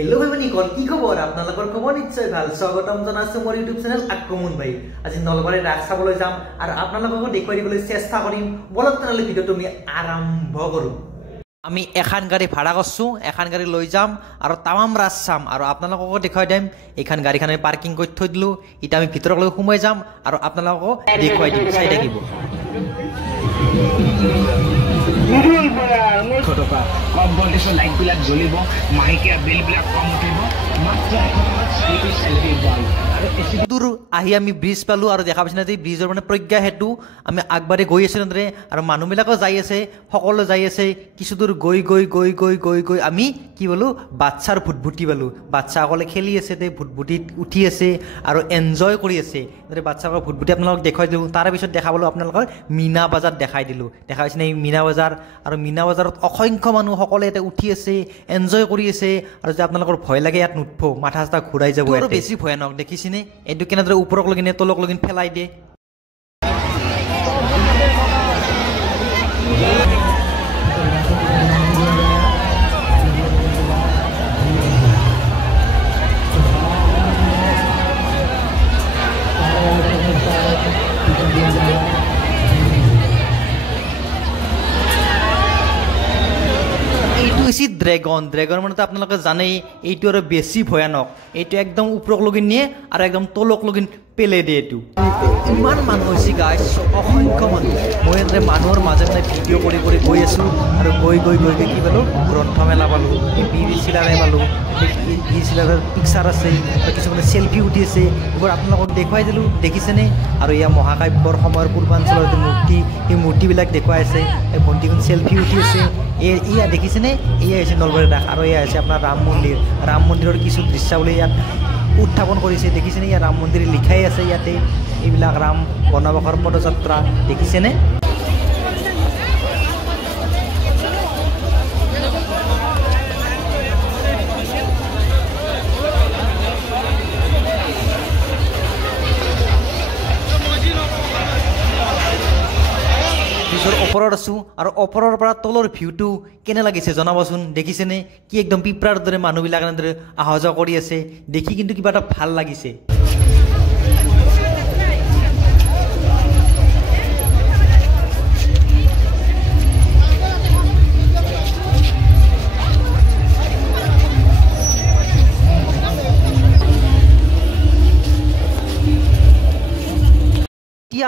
Hello भाई निकल की खबर आपनालोকৰ খবৰ নিশ্চয় ভাল স্বাগতম জনাইছো মোৰ ইউটিউব চ্যানেল আকমন ভাই আজি নলবাৰী ৰাস চাবলৈ যাম আৰু আপোনালোকক দেখুৱাই দিবলৈ চেষ্টা কৰিম বলক তেনেহলে ভিডিওটো আমি আৰম্ভ কৰো আমি এখন গাড়ী ভাড়া কৰছো এখন গাড়ী লৈ যাম আৰু তামাম ৰাস চাম আৰু আপোনালোকক দেখুৱাই দিম এইখন গাড়ীখনে পাৰ্কিং কৰি থৈ দিলো ইটা আমি ভিতৰলৈ সোমাই যাম আৰু আপোনালোকক দেখুৱাই দিম চাই থাকিব Khotoka competition light bilak jolibo mahikia bill bilak kom uthibo matra ekhon salary ball দূর আহি আমি ব্রিজ পালো আৰু দেখা পাইছ না যে ব্ৰিজৰ মানে প্ৰজ্ঞা হেতু আমি আগবাৰে গৈ আছিলো ৰে আৰু মানুহবিলাকো যাই আছে সকলো যাই আছে কিছু দূৰ গৈ আমি কি বলো বাচ্চাৰ ফুটফুটি পালো বাচ্চাসকলে খেলি আছে তে ফুটফুটিত উঠি আছে আৰু এনজয় কৰি আছে ৰে বাচ্চাসকলৰ ফুটফুটি আপোনালোকক দেখাই দিলো তাৰ পিছত দেখা পালো আপোনালোকৰ মিনা বাজাৰ দেখাই দিলো দেখা পাইছ না মিনা বাজাৰ আৰু মিনা বাজাৰত অসংখ্য মানুহ সকলে এটা উঠি আছে এনজয় কৰি আছে আৰু যে আপোনালোকৰ ভয় লাগে ইয়াত নুঠব মাথা চাথা ঘূৰাই যাব আৰু বেছি ভয়ানক দেখিছে এটো কেনেদৰে ওপৰক লগিনে তলক লগিন ফেলাই দিয়ে ড্রাগন মানে তো আপনারা জানেই এইটো আর বেশি ভয়ানক এইটো একদম উপরক লগিন নিয়ে আর একদম তলক লগিন পেলে দিয়ে এইটো ইমান মানুহ হৈছে গাইস অসংখ্য মানুহ মই এনে মানুহৰ মাজে মানে ভিডিও কৰি গৈ আছো আৰু গৈ কি পালো গ্ৰন্থমেলা পালো বিবি চিলাৰে পালো বিবি চিলাৰৰ পিকচাৰ আছে আৰু কিছুমানে সেলফি উঠি আছে এইবোৰ আপোনালোকক দেখুৱাই দিলো দেখিছেনে আৰু ইয়া মহাকাব্যৰ সময়ৰ পূৰ্বাঞ্চলৰ যে মূৰ্তি এই মূৰ্তিবিলাক দেখুৱাই আছে এই ভণ্টিখন সেলফি উঠি আছে ইয়া দেখিছেনে ইয়া হৈছে নলবাৰী ৰাস আৰু ইয়া হৈছে আপোনাৰ ৰাম মন্দিৰৰ কিছু দৃশ্যাৱলী ইয়াত উত্থাপন কৰিছে দেখিছেনে ইয়া ৰাম মন্দিৰ লিখাই আছে ইয়াতে এইবিলাক ৰাম বনবাসৰ পদযাত্ৰা দেখিছেনে ওপৰত আছো আৰু ওপৰৰ পৰা তলৰ ভিউটো কেনে লাগিছে জনাবচোন দেখিছেনে কি একদম পিপৰাৰ দৰে মানুহবিলাক এনেদৰে আহা যোৱা কৰি আছে দেখি কিন্তু কিবা এটা ভাল লাগিছে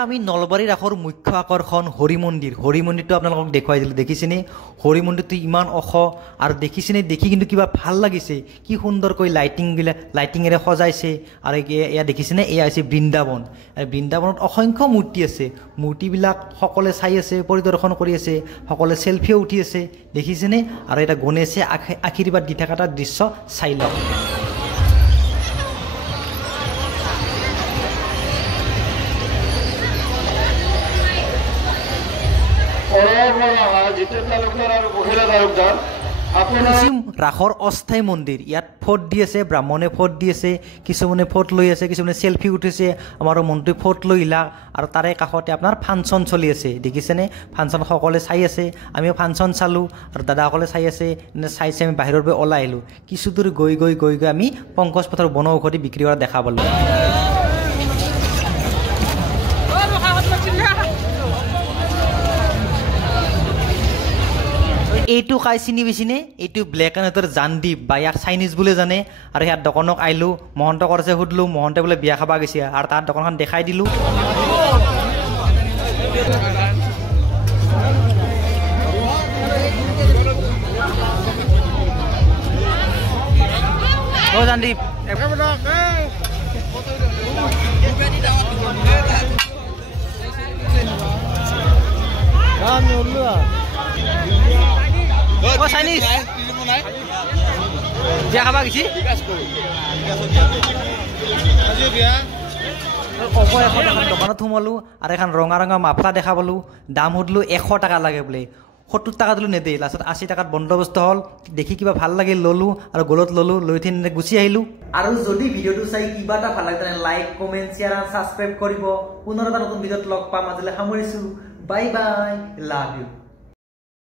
আমি নলবাৰী ৰাসৰ মুখ্য আকৰ্ষণ হৰি মন্দিৰটো আপোনালোকক দেখুৱাই দিলো দেখিছেনে হৰি মন্দিৰটো ইমান ওখ আৰু দেখিছেনে দেখি কিন্তু কিবা ভাল লাগিছে কি সুন্দৰকৈ লাইটিংৰে সজাইছে আৰু এয়া দেখিছেনে এয়া হৈছে বৃন্দাবন আৰু বৃন্দাবনত অসংখ্য মূৰ্তি আছে মূৰ্তিবিলাক সকলে চাই আছে পৰিদৰ্শন কৰি আছে সকলে সেলফিও উঠি আছে দেখিছেনে আৰু এটা গণেশে আশীৰ্বাদ দি থকা এটা দৃশ্য চাই লওক ৰাসৰ অস্থায়ী মন্দিৰ ইয়াত ফট দি আছে ব্ৰাহ্মণে ফট দি আছে কিছুমানে ফট লৈ আছে কিছুমানে সেলফি উঠিছে আমাৰ মন্ত্ৰী ফট লৈ ইলা আৰু তাৰে কাষতে আপোনাৰ ফাংচন চলি আছে দেখিছেনে ফাংচন সকলে চাই আছে আমিও ফাংচন চালো আৰু দাদাসকলে চাই আছে চাইছে আমি বাহিৰৰ পৰা ওলাই আহিলো কিছু দূৰ গৈ আমি পংকজ পথৰ বনৌষধি বিক্ৰী কৰা দেখা পালো এইটো খাই চিনি বেছিনে এইটো ব্লেক এণ্ড হোৱাইটৰ জানদীপ বা ইয়াক চাইনিজ বুলি জানে আৰু ইয়াৰ দোকানক আহিলো মহন্ত কৰছে সুধিলো মহন্তে বোলে বিয়া খাবা গৈছে আৰু তাৰ দোকানখন দেখাই দিলো ও জানদীপ Chinese. বিয়া খাবা গেছি অকল 100 টকাৰ দোকানত সোমালো আৰু এখন ৰঙা ৰঙা মাফলা দেখা পালো দাম সুধিলো 100 টকা লাগে বোলে 70 টাকা দিলো নেদেই লাষ্টত 80 টাকাত বন্দবস্ত হল দেখি কিবা ভাল লাগিল ললো আৰু গলত ললো লৈ থিনে গুচি আহিলো আৰু যদি ভিডিওটো চাই কিবা এটা ভাল লাগে তেনে লাইক কমেন্ট শেয়াৰ আৰু সাবস্ক্ৰাইব কৰিব পুনৰ এটা নতুন ভিডিওত লগ পাম আজিলৈ সামৰিছো বাই বাই লাভ ইউ